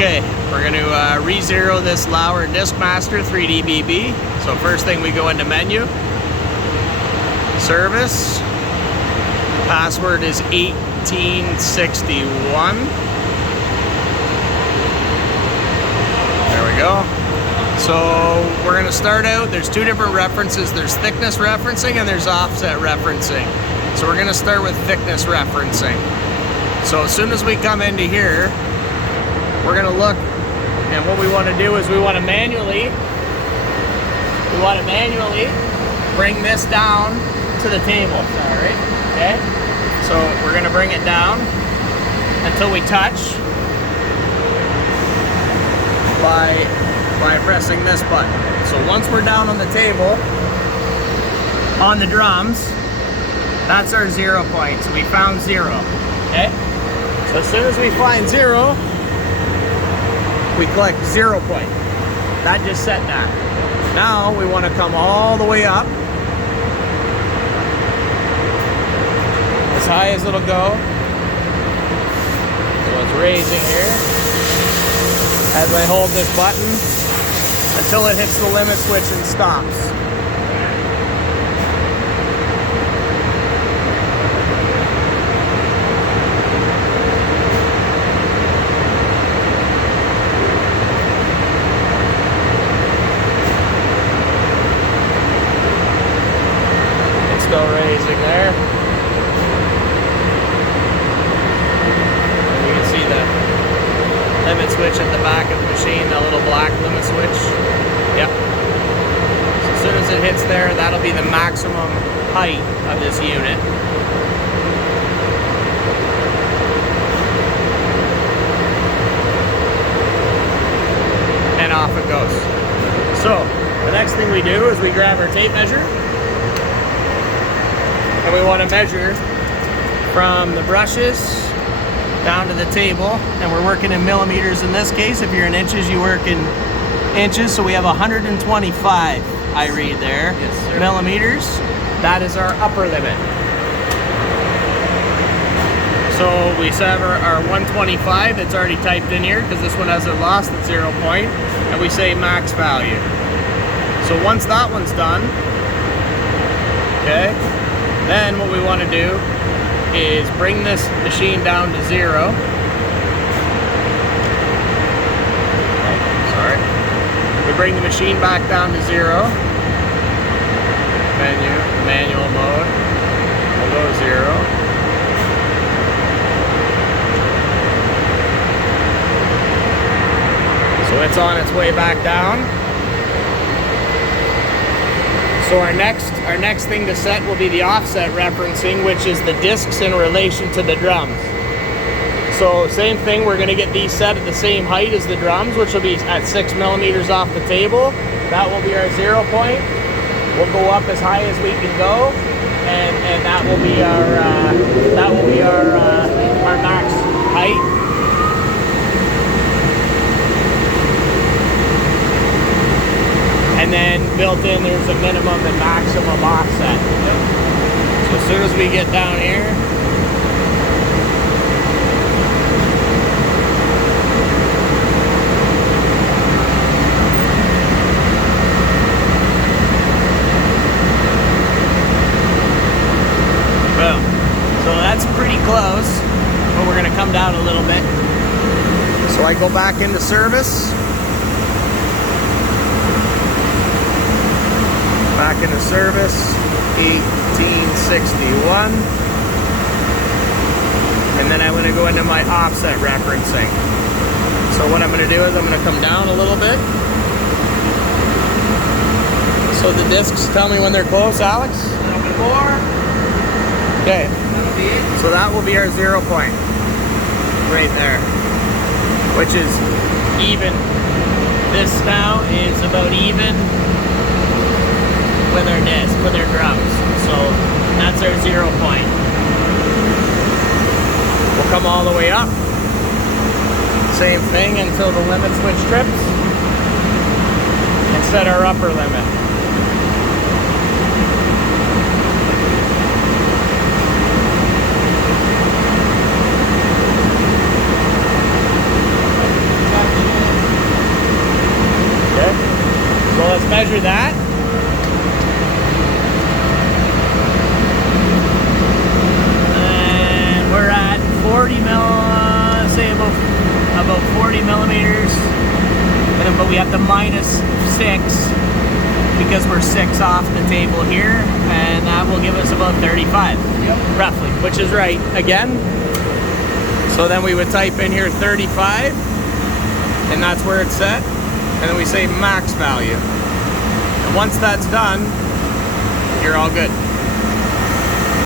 Okay, we're going to re-zero this Lauer Discmaster 3D BB. So first thing, we go into menu, service, password is 1861. There we go. So we're going to start out, there's two different references. There's thickness referencing and there's offset referencing. So we're going to start with thickness referencing. So as soon as we come into here, we're going to look, and what we want to do is we want to manually bring this down to the table. Alright, okay? So we're going to bring it down until we touch by pressing this button. So once we're down on the table, on the drums, that's our 0 point. So we found 0. Okay? So as soon as we find 0, we click 0 point. That just set that. Now we want to come all the way up, as high as it'll go. So it's raising here. As I hold this button until it hits the limit switch and stops. Still raising there. And you can see the limit switch at the back of the machine, that little black limit switch. Yep. So as soon as it hits there, that'll be the maximum height of this unit. And off it goes. So the next thing we do is we grab our tape measure. And we want to measure from the brushes down to the table, and we're working in millimeters in this case. If you're in inches, you work in inches. So we have 125, I read there, yes, sir, millimeters. That is our upper limit. So we have our 125 that's already typed in here because this one hasn't lost its 0 point, and we say max value. So once that one's done, okay, then what we want to do is bring this machine down to 0. Sorry. We bring the machine back down to 0. Menu, manual mode. We'll go 0. So it's on its way back down. So our next thing to set will be the offset referencing, which is the discs in relation to the drums. So same thing, we're going to get these set at the same height as the drums, which will be at 6 millimeters off the table. That will be our 0 point. We'll go up as high as we can go, and that will be our max height. And then built in, there's a minimum and maximum offset. So as soon as we get down here, boom. So that's pretty close, but we're gonna come down a little bit. So I go back into service. Back into service, 1861. And then I'm going to go into my offset referencing. So what I'm going to do is I'm going to come down a little bit. So the discs tell me when they're close, Alex? A little bit more. Okay. That'll be it. So that will be our 0 point. Right there. Which is even. This now is about even with our disc, with our drums. So that's our 0 point. We'll come all the way up. Same thing until the limit switch trips. And set our upper limit. measure that. And we're at 40 say about 40 millimeters. But we have the -6 because we're 6 off the table here, and that will give us about 35, roughly, which is right again. So then we would type in here 35, and that's where it's set, and then we say max value. And once that's done, you're all good.